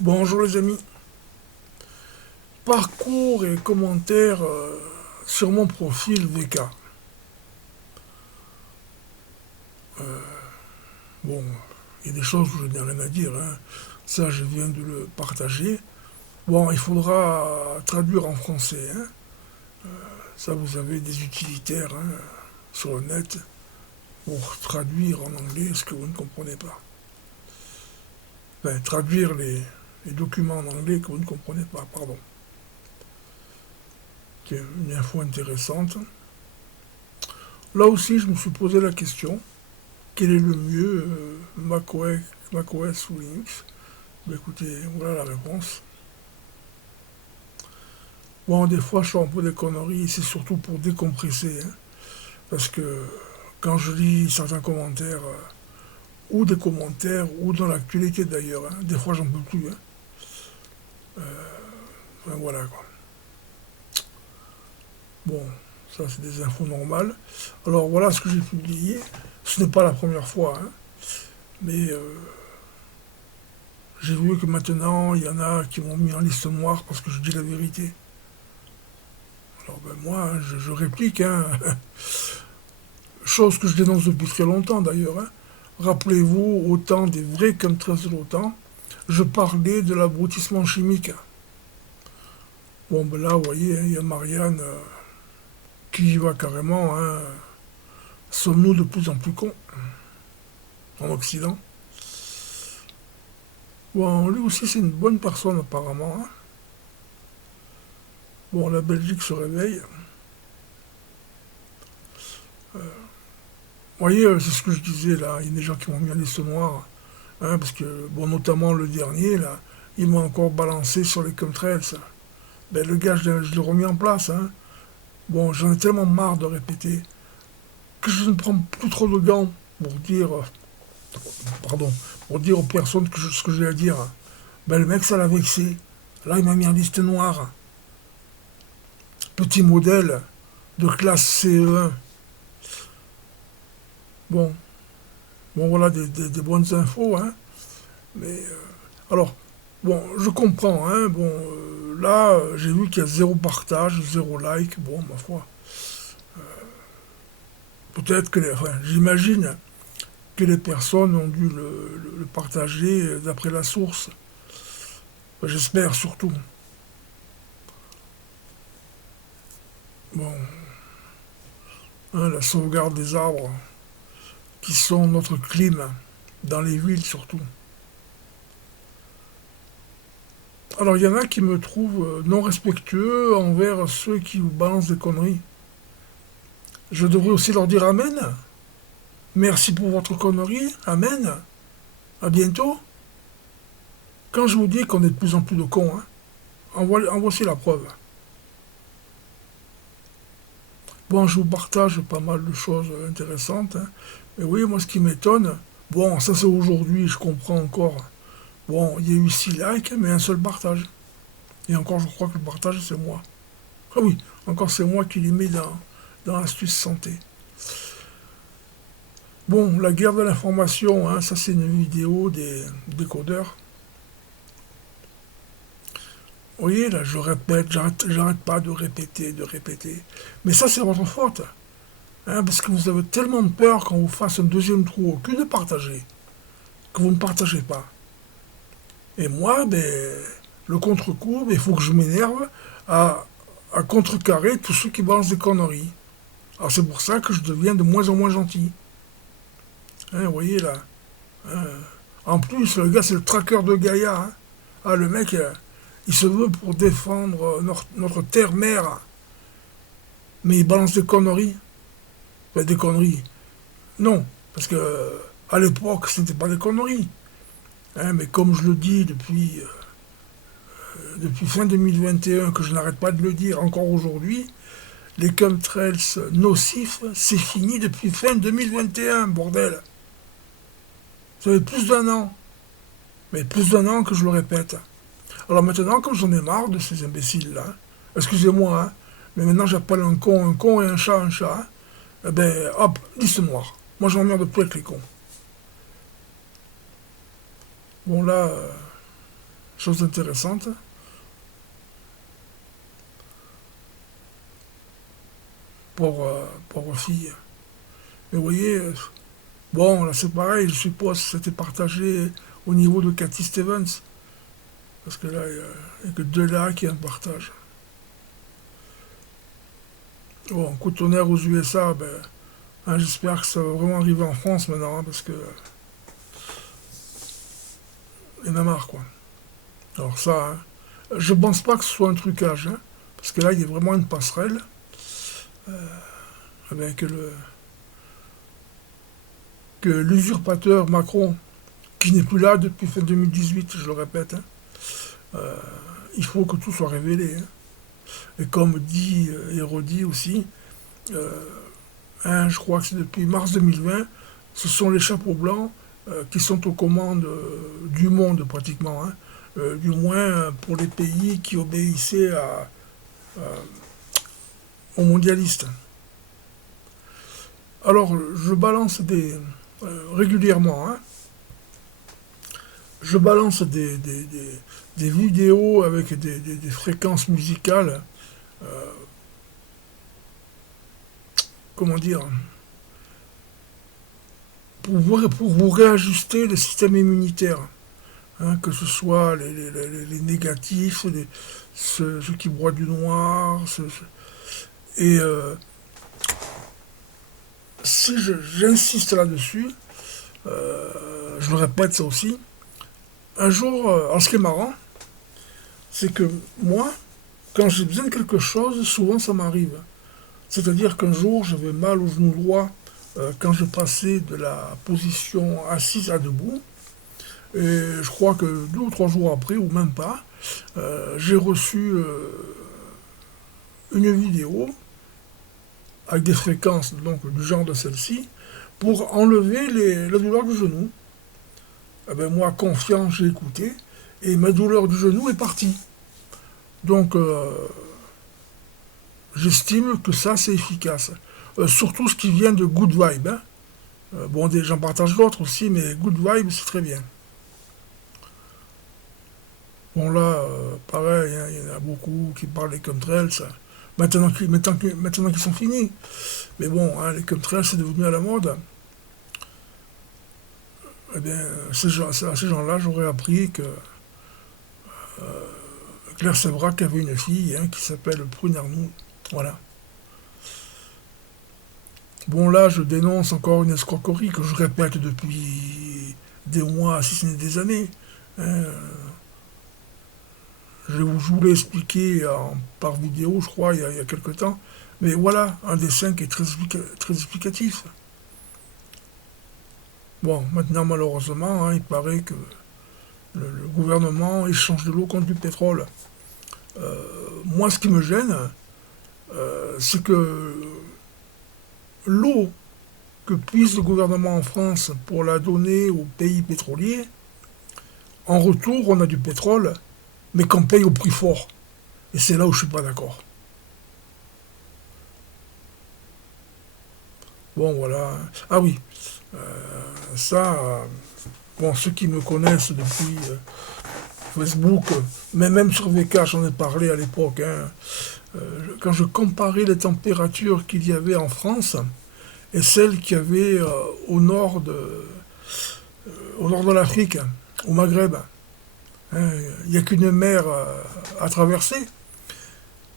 Bonjour les amis. Parcours et commentaires sur mon profil VK. Bon, il y a des choses où je n'ai rien à dire, hein. Ça, je viens de le partager. Bon, il faudra traduire en français, hein. Ça, vous avez des utilitaires, hein, sur le net pour traduire en anglais ce que vous ne comprenez pas. Enfin, traduire les documents en anglais que vous ne comprenez pas, pardon. C'est une info intéressante. Là aussi, je me suis posé la question, quel est le mieux, macOS ou Linux? Ben écoutez, voilà la réponse. Bon, des fois, je fais un peu des conneries, c'est surtout pour décompresser, hein, parce que quand je lis certains commentaires, ou des commentaires, ou dans l'actualité d'ailleurs, hein, des fois, j'en peux plus, hein. Enfin, voilà, quoi. Bon, ça, c'est des infos normales. Alors, voilà ce que j'ai publié. Ce n'est pas la première fois, hein, mais j'ai vu que maintenant, il y en a qui m'ont mis en liste noire parce que je dis la vérité. Alors ben moi, je réplique, hein. Chose que je dénonce depuis très longtemps d'ailleurs, hein. Rappelez-vous, au temps des vrais chemtrails de l'OTAN, je parlais de l'abrutissement chimique. Bon ben là, vous voyez, hein, il y a Marianne qui y va carrément, hein. Sommes-nous de plus en plus cons en Occident? Bon, lui aussi c'est une bonne personne apparemment, hein. Bon, la Belgique se réveille. Vous voyez, c'est ce que je disais là, il y a des gens qui m'ont mis en liste noire, hein, parce que, bon, notamment le dernier, là, il m'a encore balancé sur les chemtrails. Ben, le gars, je l'ai remis en place, hein. Bon, j'en ai tellement marre de répéter que je ne prends plus trop de gants pour dire, pardon, pour dire aux personnes ce que j'ai à dire. Ben, le mec, ça l'a vexé. Là, il m'a mis en liste noire. Petit modèle de classe CE1. Bon, bon voilà des bonnes infos, hein. Mais, alors, bon, je comprends, hein. Bon, là, j'ai vu qu'il y a zéro partage, zéro like. Bon, ma foi. Peut-être que, enfin, j'imagine que les personnes ont dû le partager d'après la source. Enfin, j'espère surtout. Bon, hein, la sauvegarde des arbres, qui sont notre clim, dans les villes surtout. Alors, il y en a qui me trouvent non respectueux envers ceux qui vous balancent des conneries. Je devrais aussi leur dire Amen. Merci pour votre connerie. Amen. À bientôt. Quand je vous dis qu'on est de plus en plus de cons, hein, en voici la preuve. Bon, je vous partage pas mal de choses intéressantes, hein. Mais oui, moi, ce qui m'étonne, bon, ça c'est aujourd'hui, je comprends encore. Bon, il y a eu 6 likes, mais un seul partage. Et encore, je crois que le partage, c'est moi. Ah oui, encore c'est moi qui les mets dans l'astuce santé. Bon, la guerre de l'information, hein, ça c'est une vidéo des décodeurs. Vous voyez, là, je répète, j'arrête pas de répéter, de répéter. Mais ça, c'est votre faute, hein, parce que vous avez tellement de peur qu'on vous fasse un deuxième trou que de partager, que vous ne partagez pas. Et moi, ben, le contre-coup, ben, il faut que je m'énerve à, à contrecarrer tous ceux qui balancent des conneries. Alors c'est pour ça que je deviens de moins en moins gentil. Hein, vous voyez là. Hein. En plus, le gars, c'est le traqueur de Gaïa, hein. Ah, le mec, il se veut pour défendre notre terre-mère, mais il balance des conneries. Enfin, des conneries. Non, parce que à l'époque, ce n'était pas des conneries. Hein, mais comme je le dis depuis fin 2021, que je n'arrête pas de le dire encore aujourd'hui, les chemtrails nocifs, c'est fini depuis fin 2021, bordel. Ça fait plus d'un an. Mais plus d'un an que je le répète. Alors maintenant, comme j'en ai marre de ces imbéciles-là, excusez-moi, hein, mais maintenant j'appelle un con et un chat un chat, hein, eh ben hop, liste noire. Moi j'en m'emmerde plus avec les cons. Bon là, Chose intéressante. Pauvre fille. Mais vous voyez, bon, là c'est pareil, je suppose que c'était partagé au niveau de Cathy Stevens. Parce que là, il n'y a que deux là qui en partagent. Bon, coup de tonnerre aux USA, ben, hein, j'espère que ça va vraiment arriver en France maintenant, hein, parce que il y en a marre, quoi. Alors ça, hein, je pense pas que ce soit un trucage, hein, parce que là, il y a vraiment une passerelle avec que l'usurpateur Macron, qui n'est plus là depuis fin 2018, je le répète, hein, euh, il faut que tout soit révélé, hein. Et comme dit et redit aussi, euh, hein, je crois que c'est depuis mars 2020, ce sont les chapeaux blancs qui sont aux commandes du monde pratiquement, hein. Du moins pour les pays qui obéissaient aux mondialistes. Alors je balance régulièrement, hein, je balance des vidéos avec des fréquences musicales, comment dire, pour vous réajuster le système immunitaire, hein, que ce soit les négatifs, ceux qui boivent du noir, et si j'insiste là-dessus, je le répète ça aussi, un jour, alors ce qui est marrant, c'est que moi, quand j'ai besoin de quelque chose, souvent ça m'arrive. C'est-à-dire qu'un jour, j'avais mal au genou droit quand je passais de la position assise à debout. Et je crois que 2 ou 3 jours après, ou même pas, j'ai reçu une vidéo avec des fréquences donc, du genre de celle-ci pour enlever la douleur du genou. Eh ben, moi, confiant, j'ai écouté et ma douleur du genou est partie. Donc, j'estime que ça, c'est efficace. Surtout ce qui vient de Good Vibe, hein. Bon, j'en partage d'autres aussi, mais Good Vibe, c'est très bien. Bon, là, pareil, hein, il y en a beaucoup qui parlent des chemtrails, ça. Maintenant qu'ils sont finis. Mais bon, hein, les chemtrails, c'est devenu à la mode. Eh bien, à ces gens-là, j'aurais appris que Claire Sévrac avait une fille, hein, qui s'appelle Prune Arnoux. Voilà. Bon, là, je dénonce encore une escroquerie que je répète depuis des mois, si ce n'est des années, hein. Je vous l'ai expliqué par vidéo, je crois, il y a quelque temps. Mais voilà, un dessin qui est très explicatif. Bon, maintenant, malheureusement, hein, il paraît que le gouvernement échange de l'eau contre du pétrole. Moi, ce qui me gêne, c'est que l'eau que puise le gouvernement en France pour la donner aux pays pétroliers, en retour, on a du pétrole, mais qu'on paye au prix fort. Et c'est là où je suis pas d'accord. Bon, voilà. Ah oui, ça, bon, ceux qui me connaissent depuis Facebook, mais même sur VK, j'en ai parlé à l'époque, hein, quand je comparais les températures qu'il y avait en France et celles qu'il y avait au nord de l'Afrique, au Maghreb, hein, il n'y a qu'une mer à traverser.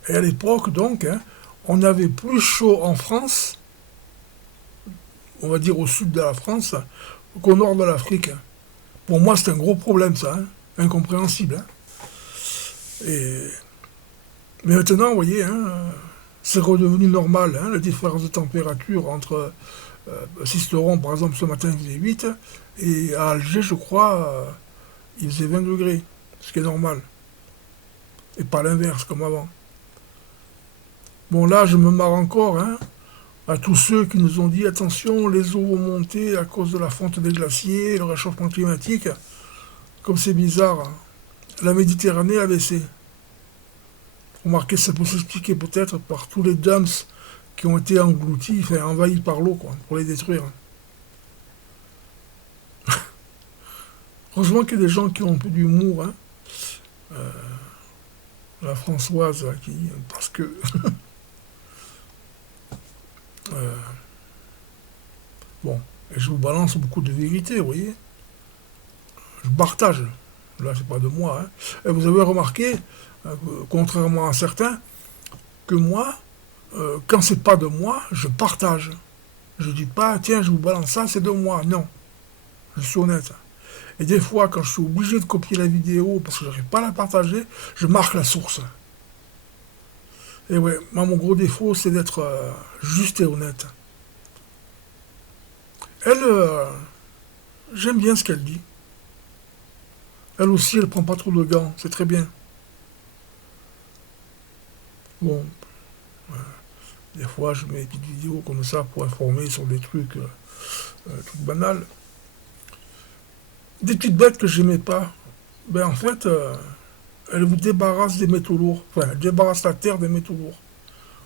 Et à l'époque, donc, hein, on avait plus chaud en France, on va dire au sud de la France, qu'au nord de l'Afrique. Pour moi, c'est un gros problème, ça, hein, incompréhensible, hein. Et, mais maintenant, vous voyez, hein, c'est redevenu normal, hein, la différence de température entre Sisteron, par exemple, ce matin, il faisait 8, et à Alger, je crois, il faisait 20 degrés, ce qui est normal. Et pas l'inverse, comme avant. Bon, là, je me marre encore, hein, à tous ceux qui nous ont dit attention, les eaux vont monter à cause de la fonte des glaciers, le réchauffement climatique. Comme c'est bizarre, hein. La Méditerranée a baissé. Remarquez, ça peut s'expliquer peut-être par tous les dams qui ont été engloutis, enfin envahis par l'eau, quoi, pour les détruire. Heureusement qu'il y a des gens qui ont un peu d'humour, hein. la Françoise là, qui parce que euh, bon, et je vous balance beaucoup de vérités, vous voyez. Je partage. Là, c'est pas de moi. Hein. Et vous avez remarqué, contrairement à certains, que moi, quand c'est pas de moi, je partage. Je dis pas, tiens, je vous balance ça, c'est de moi. Non, je suis honnête. Et des fois, quand je suis obligé de copier la vidéo parce que je n'arrive pas à la partager, je marque la source. Et ouais, moi, mon gros défaut, c'est d'être juste et honnête. Elle, j'aime bien ce qu'elle dit. Elle aussi, elle prend pas trop de gants, c'est très bien. Bon, des fois, je mets des petites vidéos comme ça pour informer sur des trucs tout banals. Des petites bêtes que j'aimais pas. Ben en fait, elle vous débarrasse des métaux lourds. Enfin, elle débarrasse la terre des métaux lourds.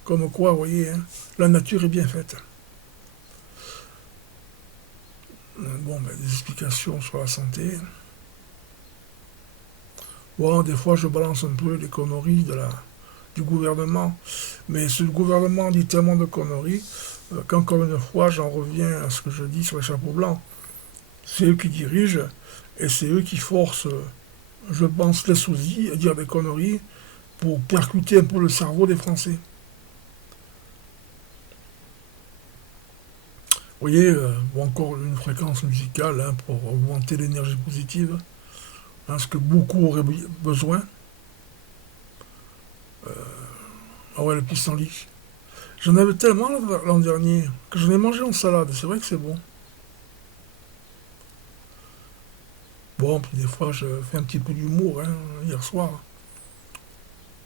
Comme quoi, vous voyez, hein, la nature est bien faite. Bon, ben, des explications sur la santé. Bon, des fois, je balance un peu les conneries du gouvernement. Mais ce gouvernement dit tellement de conneries qu'encore une fois, j'en reviens à ce que je dis sur les chapeaux blancs. C'est eux qui dirigent et c'est eux qui forcent, je pense, les sosies à dire des conneries pour percuter un peu le cerveau des Français. Vous voyez, bon, encore une fréquence musicale hein, pour augmenter l'énergie positive, hein, ce que beaucoup auraient besoin. Ah ouais, le pissenlit. J'en avais tellement l'an dernier que j'en ai mangé en salade. C'est vrai que c'est bon. Bon, puis des fois, je fais un petit peu d'humour hein, hier soir.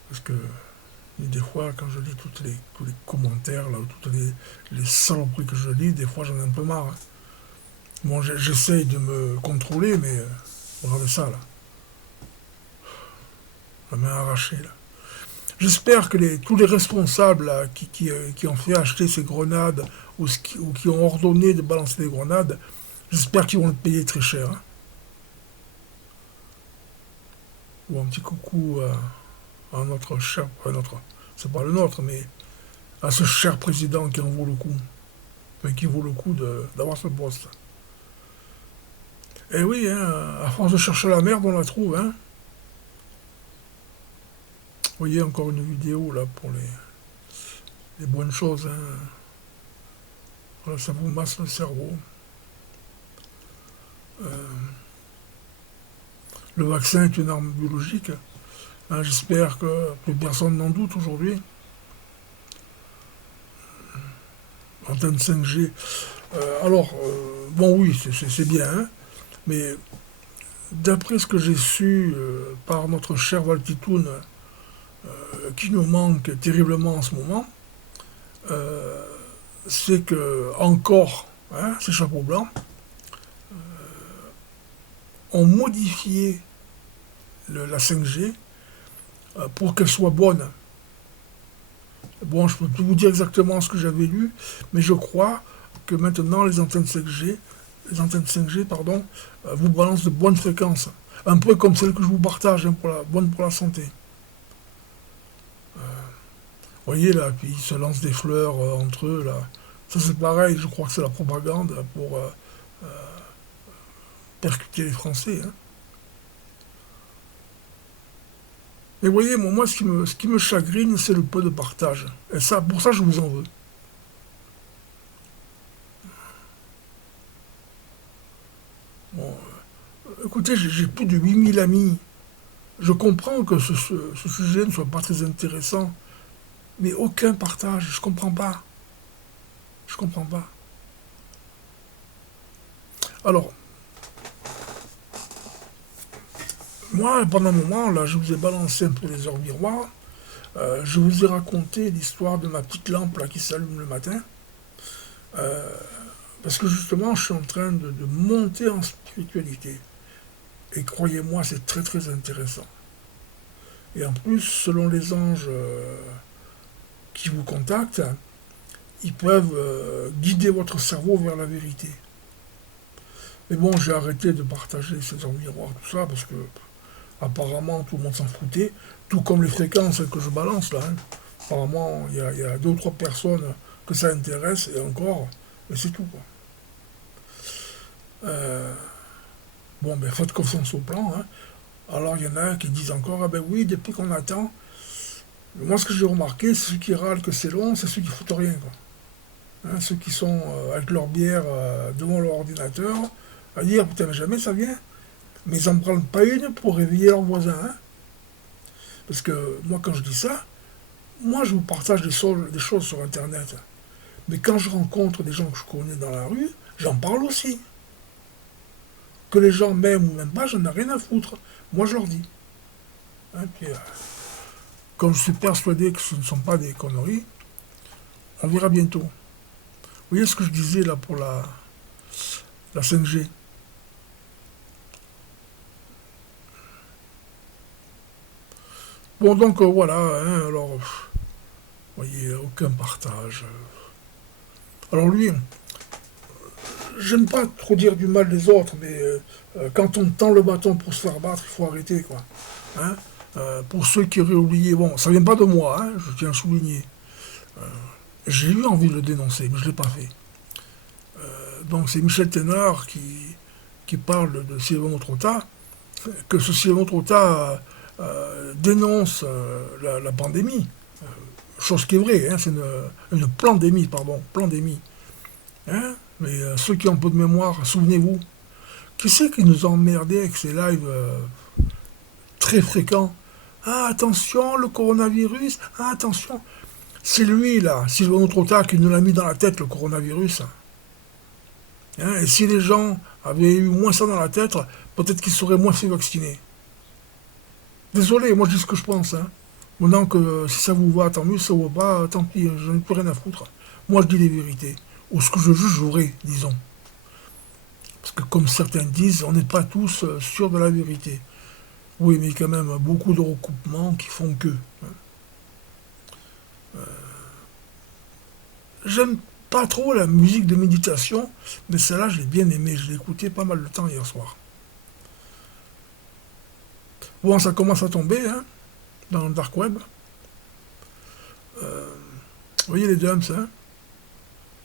Parce que des fois, quand je lis tous les commentaires, là, toutes les saloperies que je lis, des fois, j'en ai un peu marre. Hein. Bon, j'essaye de me contrôler, mais regardez ça, là. La main arrachée, là. J'espère que tous les responsables là, qui ont fait acheter ces grenades ou qui ont ordonné de balancer des grenades, j'espère qu'ils vont le payer très cher. Hein. Ou un petit coucou à notre cher, à notre, c'est pas le nôtre, mais à ce cher président qui en vaut le coup, enfin, qui vaut le coup d'avoir ce poste. Et oui, hein, à force de chercher la merde, on la trouve. Hein. Vous voyez encore une vidéo là pour les bonnes choses. Hein. Voilà, ça vous masse le cerveau. Euh, le vaccin est une arme biologique. Hein, j'espère que plus personne n'en doute aujourd'hui. Antenne 5G. Alors, bon oui, c'est bien, hein, mais d'après ce que j'ai su par notre cher Valtitoun, qui nous manque terriblement en ce moment, euh, c'est que encore, hein, ces chapeaux blancs ont modifié la 5G pour qu'elle soit bonne. Bon, je peux plus vous dire exactement ce que j'avais lu, mais je crois que maintenant les antennes 5G, pardon, vous balancent de bonnes fréquences, un peu comme celles que je vous partage, hein, bonnes pour la santé. Vous voyez là, puis ils se lancent des fleurs entre eux là. Ça c'est pareil, je crois que c'est la propagande pour percuter les Français. Hein. Mais vous voyez, moi ce qui me chagrine, c'est le peu de partage. Et ça, pour ça, je vous en veux. Bon, écoutez, j'ai plus de 8000 amis. Je comprends que ce sujet ne soit pas très intéressant, mais aucun partage, je comprends pas. Je comprends pas. Alors, moi, pendant un moment, là, je vous ai balancé un peu les heures miroirs. Je vous ai raconté l'histoire de ma petite lampe là qui s'allume le matin. Euh, Parce que justement, je suis en train de monter en spiritualité. Et croyez-moi, c'est très très intéressant. Et en plus, selon les anges qui vous contactent, ils peuvent guider votre cerveau vers la vérité. Mais bon, j'ai arrêté de partager ces heures miroirs, tout ça, parce que Apparemment, tout le monde s'en foutait, tout comme les fréquences que je balance là, hein. Apparemment, il y a deux ou trois personnes que ça intéresse, et encore, mais c'est tout, quoi. Euh, bon, ben faites confiance au plan, hein. Alors, il y en a qui disent encore, ah ben oui, depuis qu'on attend, moi ce que j'ai remarqué, c'est ceux qui râlent que c'est long, c'est ceux qui foutent rien, quoi. Hein, ceux qui sont avec leur bière devant leur ordinateur, à dire, putain, mais jamais ça vient. Mais ils n'en prennent pas une pour réveiller leurs voisins, hein. Parce que moi, quand je dis ça, moi, je vous partage des choses sur Internet. Mais quand je rencontre des gens que je connais dans la rue, j'en parle aussi. Que les gens m'aiment ou même pas, j'en ai rien à foutre. Moi, je leur dis. Hein, puis, comme je suis persuadé que ce ne sont pas des conneries, on verra bientôt. Vous voyez ce que je disais là pour la 5G. Bon, donc voilà, hein, alors, vous voyez, aucun partage. Alors lui, j'aime pas trop dire du mal des autres, mais quand on tend le bâton pour se faire battre, il faut arrêter, quoi. Hein. Pour ceux qui auraient oublié, bon, ça vient pas de moi, hein, je tiens à souligner. J'ai eu envie de le dénoncer, mais je l'ai pas fait. Donc c'est Michel Ténard qui parle de Silvano Trota, que ce Silvano Trota dénonce la pandémie, chose qui est vraie, hein, c'est une pandémie, pardon, pandémie. Hein. Mais ceux qui ont un peu de mémoire, souvenez-vous, qui c'est qui nous a emmerdés avec ces lives très fréquents? Ah, attention, le coronavirus, ah, attention. C'est lui, là, Sylvain Trotard, qui nous l'a mis dans la tête, le coronavirus. Hein, et si les gens avaient eu moins ça dans la tête, peut-être qu'ils seraient moins fait vacciner. Désolé, moi je dis ce que je pense. Hein. Maintenant que si ça vous va, tant mieux, si ça vous va pas, tant pis, j'en ai plus rien à foutre. Moi je dis les vérités. Ou ce que je jugerai, disons. Parce que comme certains disent, on n'est pas tous sûrs de la vérité. Oui, mais quand même, beaucoup de recoupements qui font que. J'aime pas trop la musique de méditation, mais celle-là, je l'ai bien aimée. Je l'ai écoutée pas mal de temps hier soir. Bon, ça commence à tomber, hein, dans le dark web. Vous voyez les dumps, hein,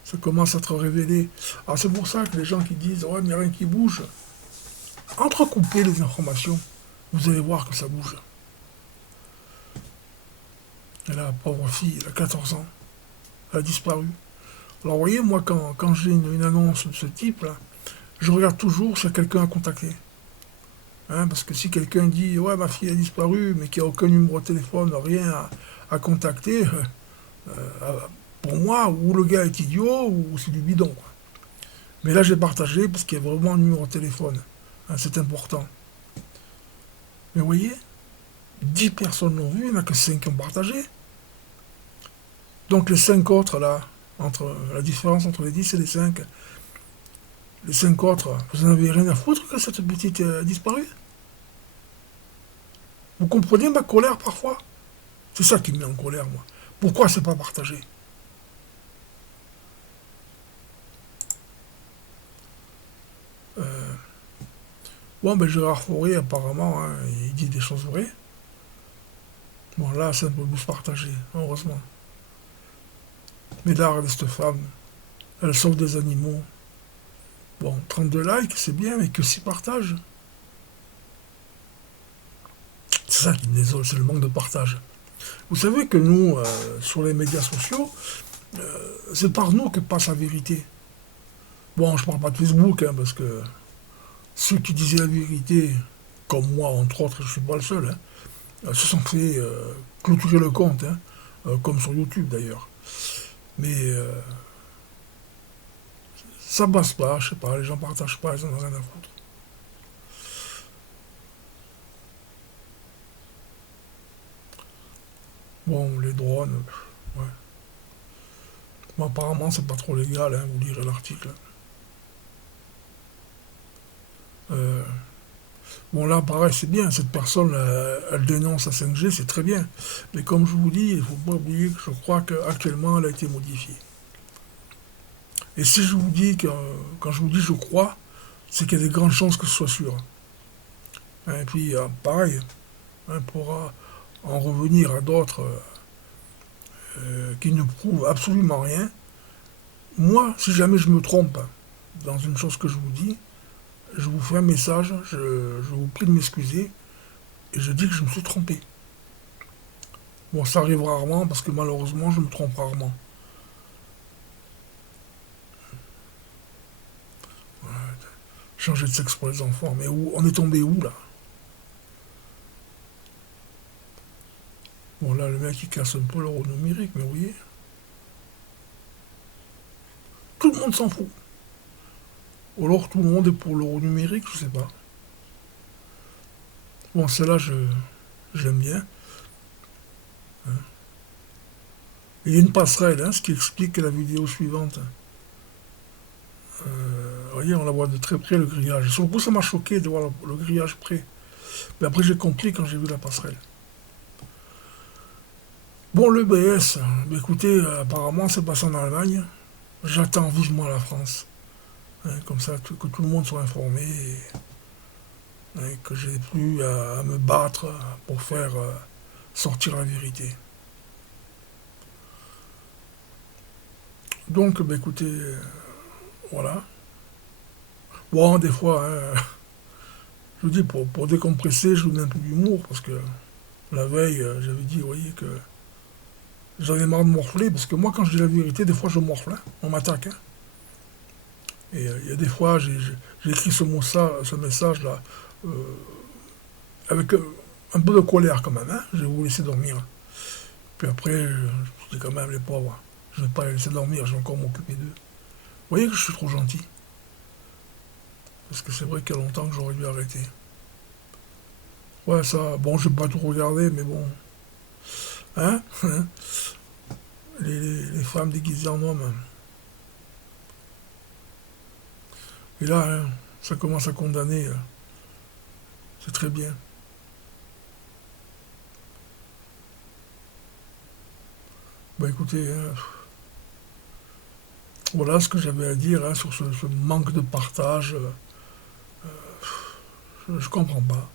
ça commence à être révélé. Alors c'est pour ça que les gens qui disent, ouais, mais il n'y a rien qui bouge, entrecoupez les informations, vous allez voir que ça bouge. Et la pauvre fille, elle a 14 ans, elle a disparu. Alors vous voyez, moi, quand j'ai une annonce de ce type, là, je regarde toujours si quelqu'un a contacté. Hein, parce que si quelqu'un dit, ouais, ma fille a disparu, mais qu'il n'y a aucun numéro de téléphone, rien à contacter, pour moi, ou le gars est idiot, ou c'est du bidon, quoi. Mais là, j'ai partagé parce qu'il y a vraiment un numéro de téléphone. Hein, c'est important. Mais vous voyez, 10 personnes l'ont vu, il n'y en a que 5 qui ont partagé. Donc les 5 autres, là, la différence entre les 10 et les 5 autres, vous n'en avez rien à foutre que cette petite a disparu. Vous comprenez ma colère parfois? C'est ça qui me met en colère, moi. Pourquoi c'est pas partagé? euh, Bon, ben Gérard Fauré, apparemment, hein, il dit des choses vraies. Bon, là, c'est un peu plus partagé, heureusement. Mais là, regardez cette femme, elle sauve des animaux. Bon, 32 likes, c'est bien, mais que 6 partages. C'est ça qui me désole, c'est le manque de partage. Vous savez que nous, sur les médias sociaux, c'est par nous que passe la vérité. Bon, je parle pas de Facebook, hein, parce que ceux qui disaient la vérité, comme moi, entre autres, je suis pas le seul, hein, se sont fait clôturer le compte, hein, comme sur YouTube d'ailleurs. Mais ça passe pas, je sais pas, les gens partagent pas, ils en ont rien à foutre. Bon, les drones, ouais. Bon, apparemment, c'est pas trop légal, hein, vous lirez l'article. Euh, bon, là, pareil, c'est bien, cette personne, elle dénonce la 5G, c'est très bien. Mais comme je vous dis, il ne faut pas oublier que je crois qu'actuellement, elle a été modifiée. Et si je vous dis que, quand je vous dis je crois, c'est qu'il y a des grandes chances que ce soit sûr. Et puis, pareil, pour en revenir à d'autres qui ne prouvent absolument rien, moi, si jamais je me trompe dans une chose que je vous dis, je vous fais un message, je vous prie de m'excuser, et je dis que je me suis trompé. Bon, ça arrive rarement, parce que malheureusement, je me trompe rarement. Changer de sexe pour les enfants, mais où on est tombé où, là? Bon, là, le mec, il casse un peu l'euro numérique, mais vous voyez, tout le monde s'en fout. Ou alors, tout le monde est pour l'euro numérique, je sais pas. Bon, celle-là, j'aime bien. Il y a une passerelle, ce qui explique la vidéo suivante. Vous voyez, on la voit de très près, le grillage. Sur le coup, ça m'a choqué de voir le grillage près. Mais après, j'ai compris quand j'ai vu la passerelle. Bon, le BS, écoutez, apparemment, c'est passé en Allemagne. J'attends vivement la France. Comme ça, que tout le monde soit informé. Et que j'ai plus à me battre pour faire sortir la vérité. Donc, écoutez, voilà. Bon, des fois, je vous dis, pour décompresser, je vous mets un peu d'humour, parce que la veille, j'avais dit, vous voyez, que j'en ai marre de morfler, parce que moi, quand je dis la vérité, des fois, je morfle, on m'attaque. Et il y a des fois, j'ai écrit ce message-là, euh, avec un peu de colère quand même, je vais vous laisser dormir. Puis après, je dis quand même, les pauvres, je ne vais pas les laisser dormir, je vais encore m'occuper d'eux. Vous voyez que je suis trop gentil, parce que c'est vrai qu'il y a longtemps que j'aurais dû arrêter. Ouais, ça, bon, je vais pas tout regarder, mais bon. Hein? Les femmes déguisées en hommes. Et là, ça commence à condamner. C'est très bien. Bah écoutez, voilà ce que j'avais à dire sur ce manque de partage. Je comprends pas.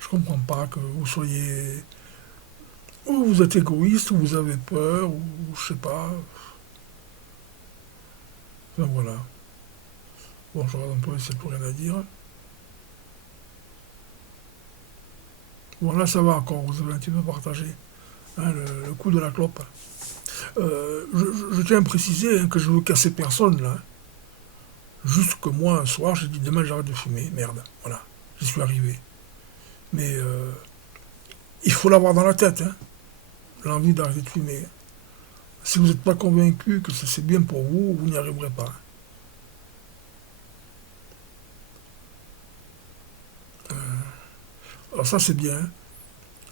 Je comprends pas que vous soyez. Ou vous êtes égoïste, ou vous avez peur, ou je sais pas. Enfin voilà. Bon, je regarde un peu, c'est plus rien à dire. Bon, là, ça va encore, vous avez un petit peu partagé. Le coup de la clope. Je tiens à préciser que je veux casser personne, là. Juste que moi, un soir, j'ai dit demain, j'arrête de fumer. Merde, voilà. J'y suis arrivé. Mais il faut l'avoir dans la tête, l'envie d'arrêter de fumer. Si vous n'êtes pas convaincu que c'est bien pour vous, vous n'y arriverez pas. Alors ça, c'est bien.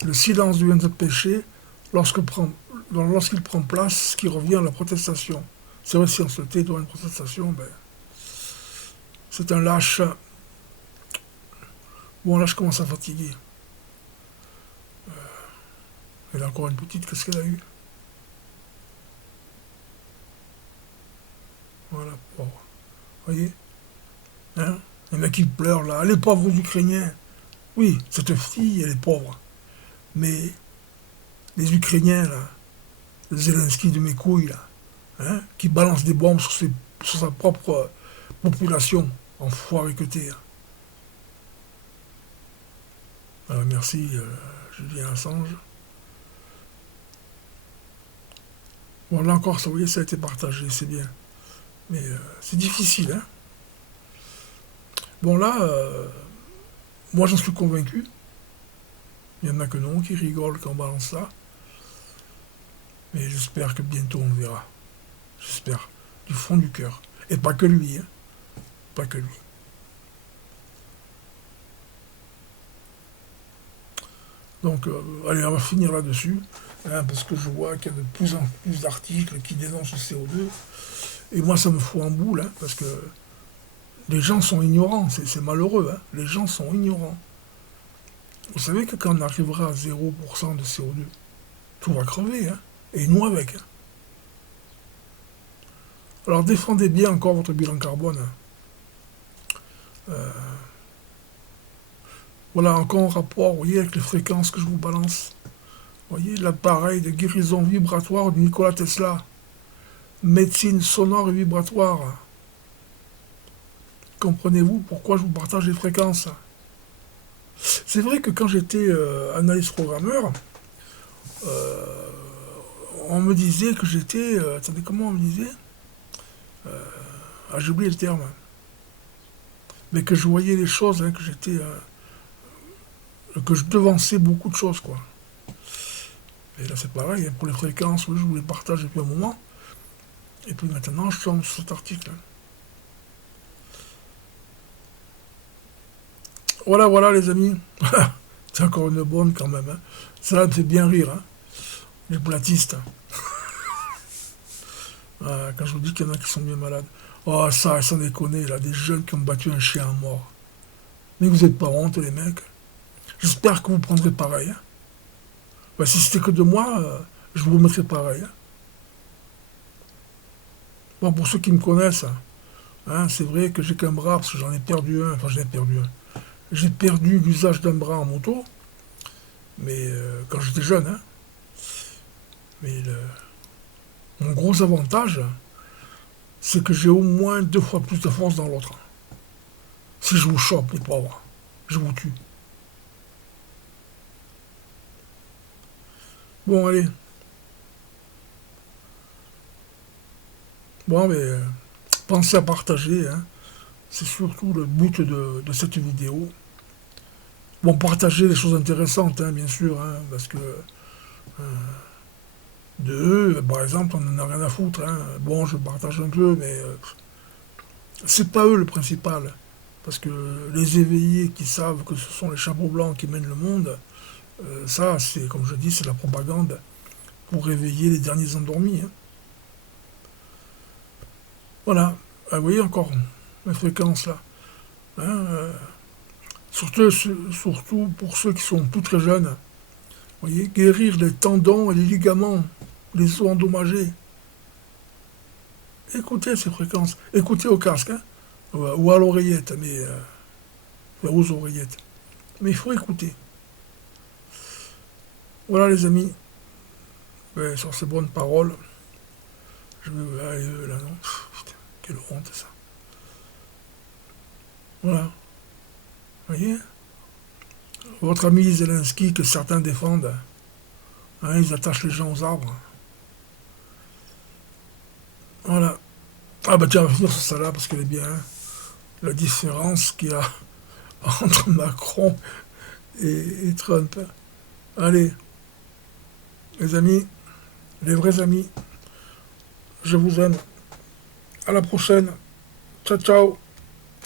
Le silence du de péché, lorsqu'il prend place, ce qui revient à la protestation. C'est vrai, si on se tait devant une protestation, c'est un lâche. Bon, là, je commence à fatiguer. Elle a encore une petite, qu'est-ce qu'elle a eu? Voilà, pauvre. Vous voyez, il y en a qui pleurent, là. Les pauvres Ukrainiens. Oui, cette fille, elle est pauvre. Mais les Ukrainiens, là, Zelensky de mes couilles, là, qui balance des bombes sur sa propre population, enfoiré que t'es. Merci, Julien Assange. Bon, là encore, ça, vous voyez, ça a été partagé, c'est bien. Mais c'est difficile, Bon, là, moi, j'en suis convaincu. Il y en a que non, qui rigolent quand on balance ça. Mais j'espère que bientôt on verra. J'espère. Du fond du cœur. Et pas que lui, Pas que lui. Donc, allez, on va finir là-dessus. Parce que je vois qu'il y a de plus en plus d'articles qui dénoncent le CO2. Et moi, ça me fout en boule, parce que les gens sont ignorants. C'est malheureux, Les gens sont ignorants. Vous savez que quand on arrivera à 0% de CO2, tout va crever, Et nous avec. Alors défendez bien encore votre bilan carbone. Voilà, encore un rapport, vous voyez, avec les fréquences que je vous balance. Vous voyez, l'appareil de guérison vibratoire de Nikola Tesla. Médecine sonore et vibratoire. Comprenez-vous pourquoi je vous partage les fréquences? C'est vrai que quand j'étais analyste programmeur, on me disait que j'étais... attendez, comment on me disait? Ah, j'ai oublié le terme. Mais que je voyais les choses, hein, que j'étais... que je devançais beaucoup de choses, quoi. Et là, c'est pareil, hein, pour les fréquences, oui, je vous les partage depuis un moment. Et puis maintenant, je tombe sur cet article. Voilà, voilà, les amis. C'est encore une bonne, quand même. Hein. Ça me fait bien rire, hein. Les platistes. Ah, quand je vous dis qu'il y en a qui sont bien malades. Oh, ça, sans déconner, là, des jeunes qui ont battu un chien à mort. Mais vous êtes pas honte, les mecs. J'espère que vous prendrez pareil. Hein. Bah, si c'était que de moi, je vous remettrai pareil. Hein. Bon, pour ceux qui me connaissent, hein, c'est vrai que j'ai qu'un bras, parce que j'en ai perdu un. Enfin, j'en ai perdu un. J'ai perdu l'usage d'un bras en moto, mais quand j'étais jeune. Hein. Mais mon gros avantage, c'est que j'ai au moins 2 fois plus de force dans l'autre. Si je vous chope, les pauvres, je vous tue. Bon, allez. Bon, mais pensez à partager. Hein. C'est surtout le but de cette vidéo. Bon, partager des choses intéressantes, hein, bien sûr, hein, parce que de eux, par exemple, on n'en a rien à foutre. Hein. Bon, je partage un peu, mais c'est pas eux le principal. Parce que les éveillés qui savent que ce sont les chapeaux blancs qui mènent le monde, ça, c'est, comme je dis, c'est de la propagande pour réveiller les derniers endormis. Hein. Voilà. Ah, vous voyez encore la fréquence là. Hein, surtout pour ceux qui sont tout très jeunes. Vous voyez, guérir les tendons et les ligaments, les os endommagés. Écoutez ces fréquences. Écoutez au casque, hein, ou à l'oreillette, mais aux oreillettes. Mais il faut écouter. Voilà les amis. Ouais, sur ces bonnes paroles, je vais aller là, non. Putain, quelle honte ça. Voilà. Vous voyez, votre ami Zelensky que certains défendent, hein, ils attachent les gens aux arbres. Voilà. Ah bah tiens, on va finir sur ça là parce qu'elle est bien. Hein. La différence qu'il y a entre Macron et Trump. Allez, les amis, les vrais amis, je vous aime. À la prochaine. Ciao, ciao.